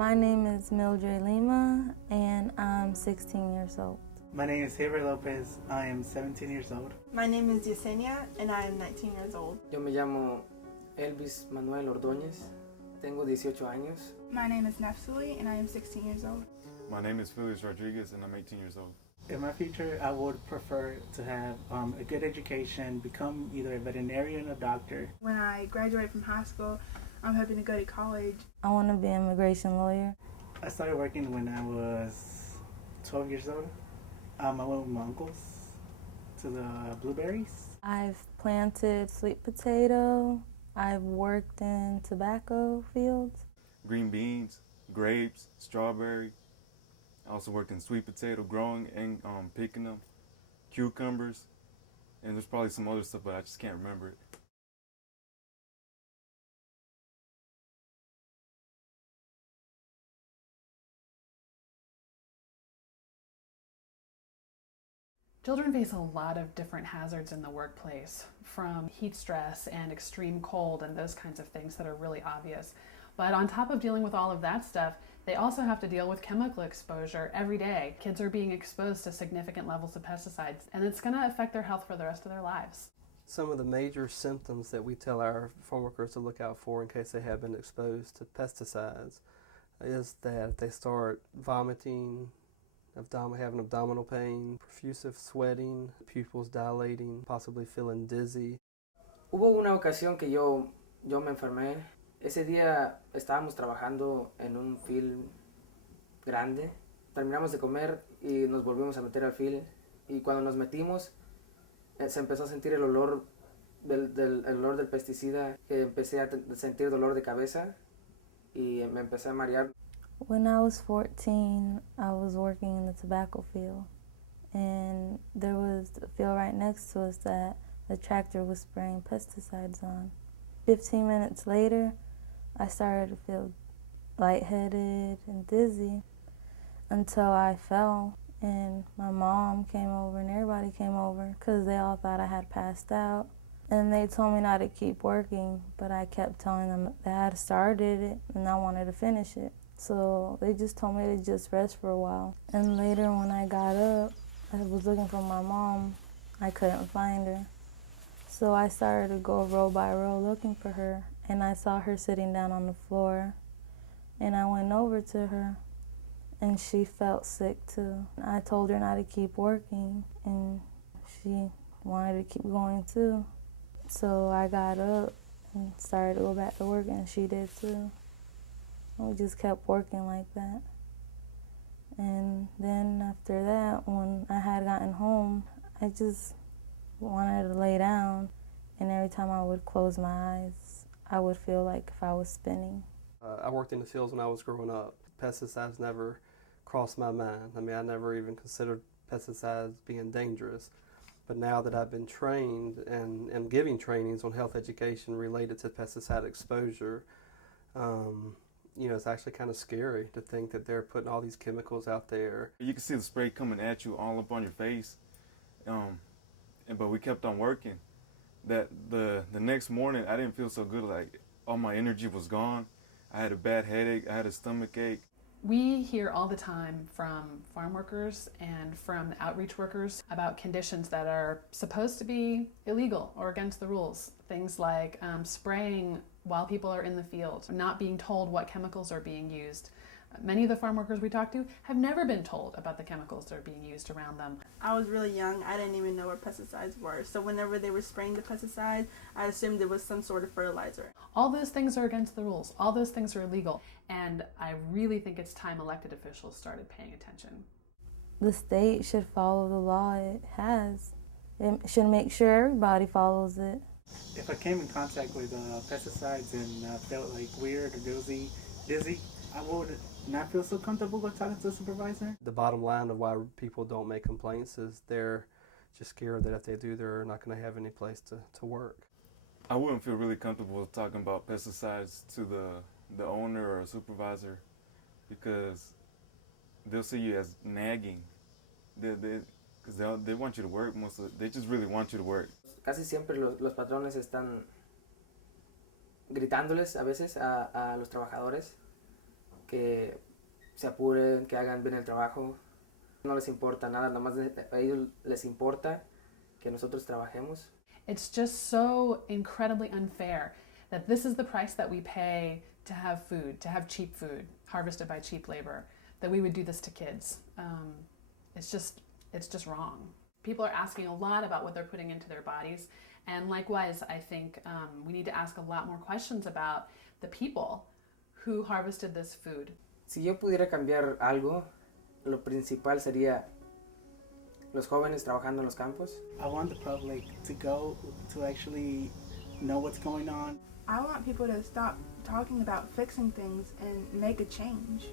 My name is Mildred Lima, and I'm 16 years old. My name is Javier Lopez. I am 17 years old. My name is Yesenia, and I am 19 years old. Yo me llamo Elvis Manuel Ordóñez. Tengo 18 años. My name is Nefsuli, and I am 16 years old. My name is Felix Rodriguez, and I'm 18 years old. In my future, I would prefer to have a good education, become either a veterinarian or a doctor. When I graduate from high school, I'm hoping to go to college. I want to be an immigration lawyer. I started working when I was 12 years old. I went with my uncles to the blueberries. I've planted sweet potato. I've worked in tobacco fields. Green beans, grapes, strawberry. I also worked in sweet potato growing and picking them, cucumbers, and there's probably some other stuff, but I just can't remember it. Children face a lot of different hazards in the workplace, from heat stress and extreme cold and those kinds of things that are really obvious. But on top of dealing with all of that stuff, they also have to deal with chemical exposure every day. Kids are being exposed to significant levels of pesticides, and it's going to affect their health for the rest of their lives. Some of the major symptoms that we tell our farm workers to look out for in case they have been exposed to pesticides is that they start vomiting, having abdominal pain, profusive sweating, pupils dilating, possibly feeling dizzy. Hubo una ocasión que yo me enfermé. Ese día estábamos trabajando en un field grande. Terminamos de comer y nos volvimos a meter al field. Y cuando nos metimos, se empezó a sentir el olor el olor del pesticida. Empecé a sentir dolor de cabeza y me empecé a marear. When I was 14, I was working in the tobacco field, and there was a field right next to us that the tractor was spraying pesticides on. 15 minutes later, I started to feel lightheaded and dizzy until I fell, and my mom came over and everybody came over because they all thought I had passed out. And they told me not to keep working, but I kept telling them that I had started it and I wanted to finish it. So they just told me to just rest for a while. And later when I got up, I was looking for my mom. I couldn't find her. So I started to go row by row looking for her. And I saw her sitting down on the floor. And I went over to her. And she felt sick too. I told her not to keep working. And she wanted to keep going too. So I got up and started to go back to work, and she did too. We just kept working like that. And then after that, when I had gotten home, I just wanted to lay down. And every time I would close my eyes, I would feel like if I was spinning. I worked in the fields when I was growing up. Pesticides never crossed my mind. I mean, I never even considered pesticides being dangerous. But now that I've been trained and am giving trainings on health education related to pesticide exposure, it's actually kind of scary to think that they're putting all these chemicals out there. You can see the spray coming at you all up on your face, but we kept on working. That the next morning, I didn't feel so good. Like all my energy was gone. I had a bad headache. I had a stomach ache. We hear all the time from farm workers and from outreach workers about conditions that are supposed to be illegal or against the rules. Things like spraying while people are in the field, not being told what chemicals are being used. Many of the farm workers we talk to have never been told about the chemicals that are being used around them. I was really young. I didn't even know what pesticides were. So whenever they were spraying the pesticide, I assumed it was some sort of fertilizer. All those things are against the rules. All those things are illegal. And I really think it's time elected officials started paying attention. The state should follow the law it has. It should make sure everybody follows it. If I came in contact with pesticides and felt like weird or dizzy, I would not feel so comfortable with talking to the supervisor. The bottom line of why people don't make complaints is they're just scared that if they do, they're not going to have any place to work. I wouldn't feel really comfortable talking about pesticides to the owner or a supervisor because they'll see you as nagging. Because they want you to work they just really want you to work. Casi siempre los patrones están gritándoles a veces a los trabajadores que se apuren, que hagan bien el trabajo. No les importa nada, nomás a ellos les importa que nosotros trabajemos. It's just so incredibly unfair that this is the price that we pay to have food, to have cheap food harvested by cheap labor, that we would do this to kids. It's just wrong. People are asking a lot about what they're putting into their bodies, and likewise, I think we need to ask a lot more questions about the people who harvested this food. Si yo pudiera cambiar algo, lo principal sería los jóvenes trabajando en los campos. I want the public to go to actually know what's going on. I want people to stop talking about fixing things and make a change.